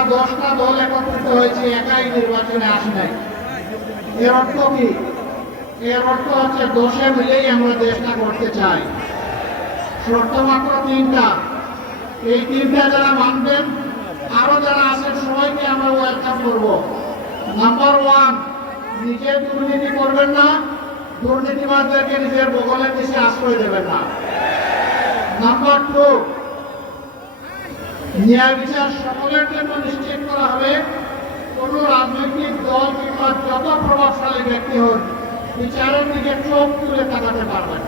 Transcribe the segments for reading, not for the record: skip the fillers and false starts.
আমরা 10টা দল একত্রিত হয়েছি, একাই নির্বাচনে আসি নাই। এর অর্থ কি? এর অর্থ হচ্ছে 10-এ মিলেই আমরা দেশটা করতে চাই। শর্ত মাত্র 3টা। এই 3টা যারা মানবেন, আরো যারা আছেন সবাইকে আমরা ওয়েলকাম করব। নাম্বার 1, নিজে দুর্নীতি করবেন না, দুর্নীতিবাজদেরকে নিজের বগলের নিচে আশ্রয় দেবেন না। নাম্বার 2, ন্যায় বিচার সকলের জন্য নিশ্চিত করা হবে। কোন রাজনৈতিক দল কিংবা যত প্রভাবশালী ব্যক্তি হন, বিচারের দিকে চোখ তুলে তাকাতে পারবেন।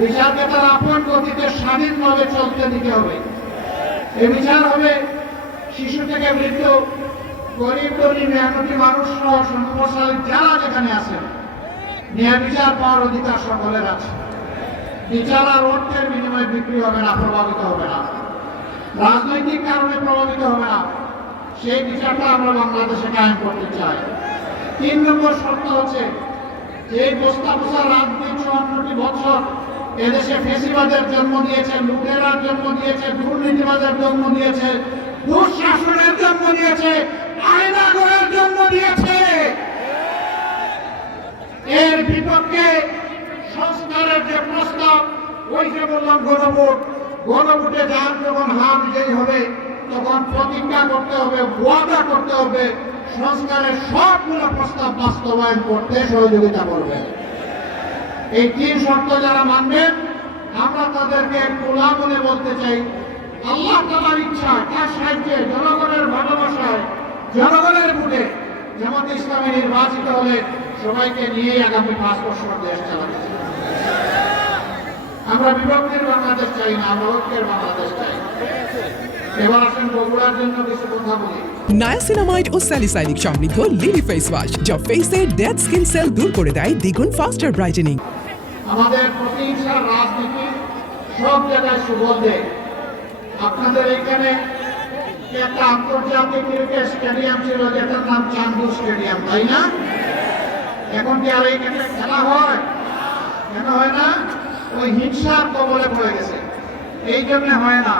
বিচারকে তার আপন গতিতে স্বাধীনভাবে চলতে দিতে হবে। এই বিচার হবে শিশু থেকে বৃদ্ধ, গরিব গরিব মেহনতি মানুষ সহ সম্পদশালী যারা যেখানে আছেন, ন্যায় বিচার পাওয়ার অধিকার সকলের আছে। বিচার আর অর্থের বিনিময়ে বিক্রি হবে না, প্রভাবিত হবে না, রাজনৈতিক কারণে প্রভাবিত হবে না। সেই বিচারটা আমরা বাংলাদেশে কায়েম করতে চাই। 3 নম্বর শর্ত হচ্ছে, যে বস্তা বস্তা রাজনীতি 54টি বছর এদেশে ফেসিবাদের জন্ম দিয়েছে, লুটেরার জন্ম দিয়েছে, দুর্নীতিবাদের জন্ম দিয়েছে, দুঃশাসনের জন্ম দিয়েছে, আয়নাগরের জন্ম দিয়েছে, এর বিপক্ষে সংস্কারের যে প্রস্তাব, ওই যে বললাম গণভোট, গণভোটে যার যখন হার বিজয়ী হবে তখন প্রতিজ্ঞা করতে হবে, ওয়াদা করতে হবে, সংস্কারের সবগুলো প্রস্তাব বাস্তবায়ন করতে সহযোগিতা করবে। এই 3 শর্ত যারা মানবেন, আমরা তাদেরকে খোলা মনে বলতে চাই, আল্লাহ তাআলার ইচ্ছা, তার সাহায্যে, জনগণের ভালোবাসায়, জনগণের ভোটে জামাতে ইসলামী নির্বাচিত হলে সবাইকে নিয়ে আগামী 5 বছর দেশ চালাতে চাই। আমরা বিভক্তির বাংলাদেশ চাই না, আমরা ঐক্যের বাংলাদেশ চাই। এবার আসেন বগুড়ার জন্য কিছু কথা বলি। নায়াসিনামাইড ও স্যালিসাইলিক সমৃদ্ধ লিলি ফেস ওয়াশ, যা ফেসের ডেড স্কিন সেল দূর করে দেয় দ্বিগুণ ফাস্টার ব্রাইটেনিং। আমাদের প্রতিহিংসার রাজনীতি সব জায়গায় সুফল দেয়। আপনাদের এখানে একটা আন্তর্জাতিক ক্রিকেট স্টেডিয়াম ছিল, যেটার নাম চান্দু স্টেডিয়াম, তাই না? এখন কি আর এইখানে খেলা হয়? কেন হয় না? ওই হিংসার কবলে পড়ে গেছে, এই জন্য হয় না।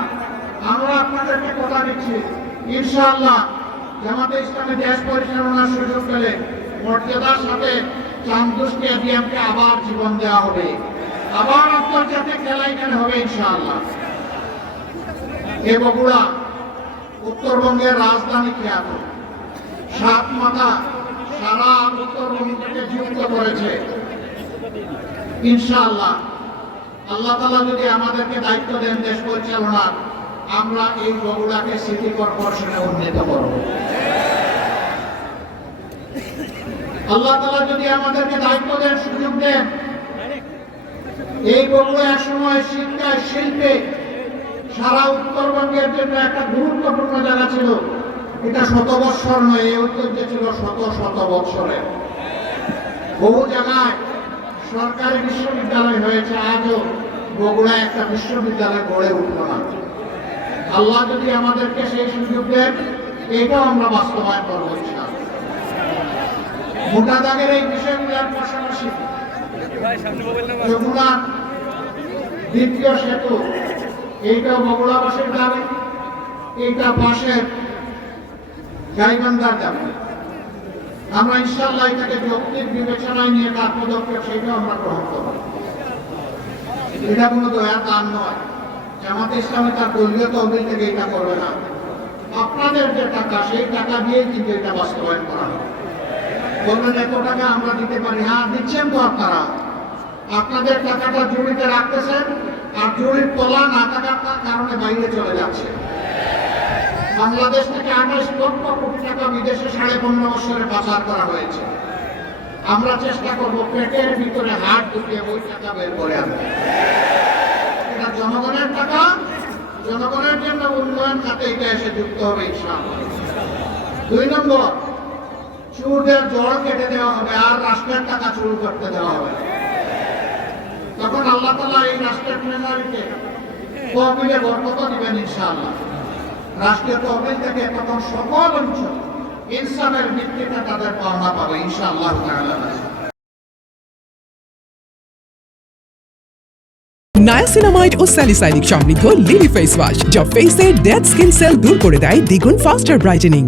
আমরা আপনাদেরকে কথা দিচ্ছি, ইনশাআল্লাহ জামাতে ইসলামী দেশ পরিচালনার সুযোগ পেলে মর্যাদার সাথে চান্দু স্টেডিয়ামকে আবার জীবন দেওয়া হবে, আবার আন্তর্জাতিক খেলা এখানে হবে ইনশাআল্লাহ। এ বগুড়া উত্তরবঙ্গের রাজধানী খ্যাত, 7 মাথা সারা উত্তরবঙ্গকে যুক্ত করেছে। ইনশাআল্লাহ আল্লাহ তাআলা যদি আমাদেরকে দায়িত্ব দেন দেশ পরিচালনার, আমরা এই বগুড়াকে সিটি কর্পোরেশনে উন্নীত করব। আল্লাহ তাআলা যদি আমাদেরকে দায়িত্ব দেন, সুযোগ দেন, এই বগুড়া একসময় শিক্ষায়, শিল্পে সারা উত্তরবঙ্গের জন্য একটা গুরুত্বপূর্ণ জায়গা ছিল। এটা 100 বৎসর নয়, এই ঐতিহ্য ছিল শত শত বৎসরের। বহু জায়গায় সরকারি বিশ্ববিদ্যালয় হয়েছে, আজও বগুড়ায় একটা বিশ্ববিদ্যালয় গড়ে উঠল না। আল্লাহ যদি আমাদেরকে সেই সুযোগ দেন, এটাও আমরা বাস্তবায়ন করবো ইনশাআল্লাহ। মোটা দাগের এই বিষয়গুলোর পাশাপাশি যমুনার দ্বিতীয় সেতু, এইটাও বগুড়াবাসীর দাবি, এইটা পাশের গাইবান্ধার দাবি। আমরা ইনশাআল্লাহ এটাকে যৌক্তিক বিবেচনায় নিয়ে তার পদক্ষেপ সেটাও আমরা গ্রহণ করব। এটা কোনো দয়া দান নয়, জামাতে ইসলামী তার দলীয় তহবিল থেকে এটা করবে না। আপনাদের যে টাকা, সেই টাকা দিয়েই কিন্তু এটা বাস্তবায়ন করা হবে। বলবেন এত টাকা আমরা দিতে পারি, হ্যাঁ দিচ্ছেন তো আপনারা। আপনাদের টাকাটা জমিতে রাখতেছেন, আর জমির তলা না থাকার কারণে বাইরে চলে যাচ্ছে। বাংলাদেশ থেকে 28 লক্ষ কোটি টাকা বিদেশে 15.5 বছরে পাচার করা হয়েছে। আমরা চেষ্টা করব পেটের ভিতরে হাত ঢুকিয়ে ওই টাকা বের করে আনতে। এটা জনগণের টাকা, জনগণের জন্য উন্নয়ন খাতে এটা এসে যুক্ত হবে ইনশাআল্লাহ। 2 নম্বর, চুরদের জড় কেটে দেওয়া হবে, আর রাষ্ট্রের টাকা চুর করতে দেওয়া হবে। তখন আল্লাহ তাআলা এই রাষ্ট্রের ট্রেজারিতে তহবিলে বরকত দিবেন ইনশাআল্লাহ। রাষ্ট্রীয় তহবিল থেকে তখন সকল অঞ্চল ইনসাফের ভিত্তিতে তাদের পাওনা পাবে ইনশাআল্লাহ তাআলা। নায়াসিনামাইড ও স্যালিসাইলিক সমৃদ্ধ লিলি ফেস ওয়াশ যা ফেসের ডেড স্কিন সেল দূর করে দেয় দ্বিগুণ ফাস্টার ব্রাইটেনিং।